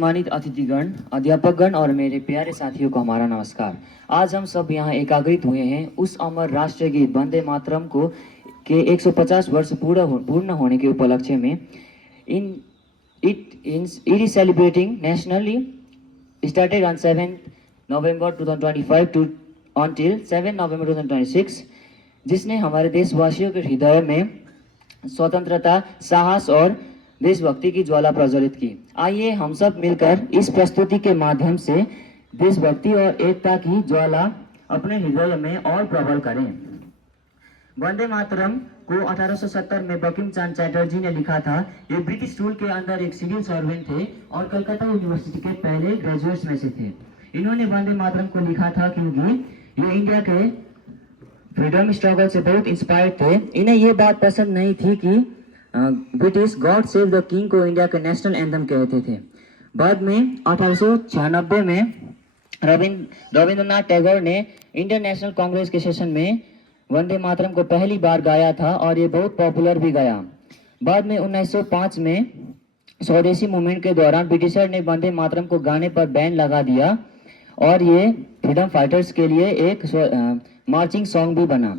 सम्मानित अतिथिगण, अध्यापकगण और मेरे प्यारे साथियों को हमारा नमस्कार। आज हम सब यहाँ एकाग्रित हुए हैं उस अमर राष्ट्रीय गीत वंदे मातरम को के 150 वर्ष पूर्ण होने के उपलक्ष्य में it is celebrating nationally started on 7th November 2025 to until 7 November 2026, जिसने हमारे देशवासियों के हृदय में स्वतंत्रता, साहस और देशभक्ति की ज्वाला प्रज्वलित की। आइए हम सब मिलकर इस प्रस्तुति के माध्यम से देशभक्ति और एकता की ज्वाला अपने हृदय में और प्रबल करें। वंदे मातरम को 1870 में बंकिम चंद्र चटर्जी ने लिखा था। ये ब्रिटिश रूल के अंदर एक सिविल सर्वेंट थे और कलकत्ता यूनिवर्सिटी के पहले ग्रेजुएट्स में से थे। इन्होंने वंदे मातरम को लिखा था क्योंकि ये इंडिया के फ्रीडम स्ट्रगल से बहुत इंस्पायर्ड थे। इन्हें ये बात पसंद नहीं थी कि British God save the king को इंडिया का नेशनल एंथम कहते थे। बाद में 1896 में रविंद्रनाथ टैगोर ने इंडियन नेशनल कांग्रेस के सेशन में वंदे मातरम को पहली बार गाया था और ये बहुत पॉपुलर भी गया। बाद में 1905 में स्वदेशी मूवमेंट के दौरान ब्रिटिशर ने वंदे मातरम को गाने पर बैन लगा दिया और ये फ्रीडम फाइटर्स के लिए एक मार्चिंग सॉन्ग भी बना।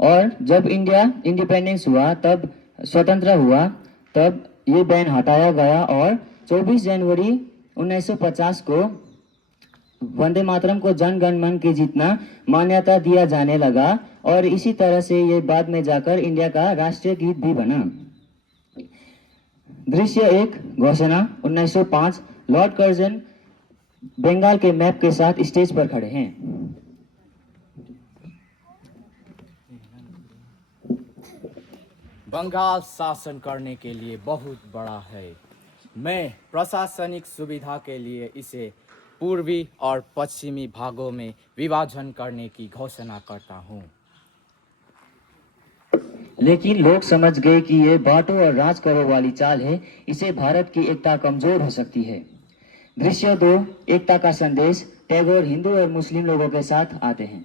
और जब इंडिया इंडिपेंडेंस हुआ, तब स्वतंत्र हुआ, तब ये बैन हटाया गया और 24 जनवरी 1950 को वंदे मातरम को जन गण मन के जितना मान्यता दिया जाने लगा और इसी तरह से ये बाद में जाकर इंडिया का राष्ट्रीय गीत भी बना। दृश्य एक घोषणा 1905। लॉर्ड कर्जन बंगाल के मैप के साथ स्टेज पर खड़े हैं। बंगाल शासन करने के लिए बहुत बड़ा है। मैं प्रशासनिक सुविधा के लिए इसे पूर्वी और पश्चिमी भागों में विभाजन करने की घोषणा करता हूँ। लेकिन लोग समझ गए कि ये बांटो और राज करो वाली चाल है। इसे भारत की एकता कमजोर हो सकती है। दृश्य 2 एकता का संदेश। टैगोर हिंदू और मुस्लिम लोगों के साथ आते हैं।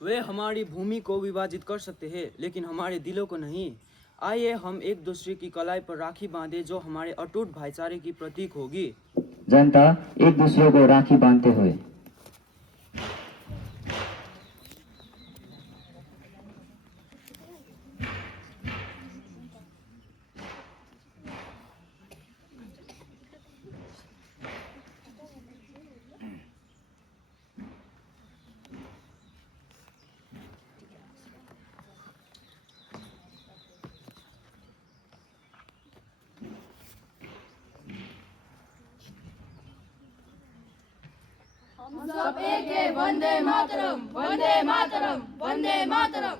वे हमारी भूमि को विभाजित कर सकते हैं लेकिन हमारे दिलों को नहीं। आइए हम एक दूसरे की कलाई पर राखी बांधे जो हमारे अटूट भाईचारे की प्रतीक होगी। जनता एक दूसरे को राखी बांधते हुए। हम सब एक है। वंदे मातरम, वंदे मातरम, वंदे मातरम।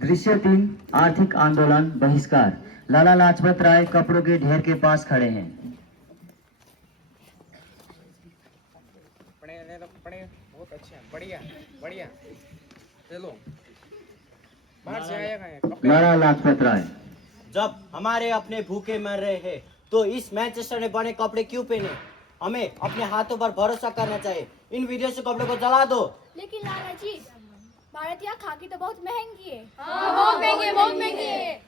दृश्य 3 आर्थिक आंदोलन बहिष्कार। लाला लाजपत राय कपड़ों के ढेर के पास खड़े हैं। बहुत अच्छा, बढ़िया बढ़िया। चलो बाहर से आएगा। लाला लाजपत राय। जब हमारे अपने भूखे मर रहे हैं तो इस मैनचेस्टर ने बने कपड़े क्यों पहने? हमें अपने हाथों पर भरोसा करना चाहिए। इन विदेशी कपड़ों को जला दो। लेकिन लाला जी, भारतीय खाकी तो बहुत महंगी है। हाँ, बहुत महंगी है, बहुत महंगी है।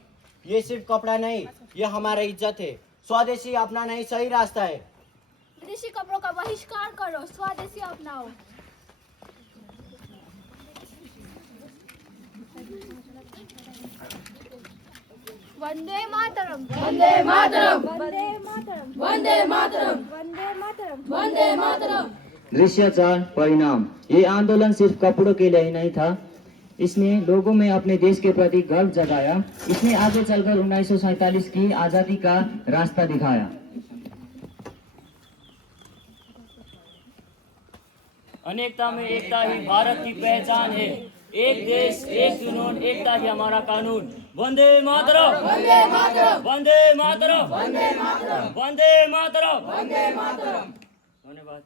ये सिर्फ कपड़ा नहीं, ये हमारा इज्जत है। स्वदेशी अपनाना ही सही रास्ता है। विदेशी कपड़ों का बहिष्कार करो, स्वदेशी अपनाओ। वंदे मातरम, वंदे मातरम, वंदे मातरम, वंदे मातरम, वंदे मातरम, वंदे मातरम। दृश्य 4 परिणाम। ये आंदोलन सिर्फ कपड़ों के लिए ही नहीं था, इसने लोगों में अपने देश के प्रति गर्व जगाया। इसने आगे चलकर 1947 की आजादी का रास्ता दिखाया। अनेकता में एकता ही भारत की पहचान है। एक देश, एक जुनून, एकता ही हमारा कानून। वंदे मातरम, वंदे मातरम, वंदे मातरम, वंदे मातरम, वंदे मातरम, वंदे मातरम। धन्यवाद।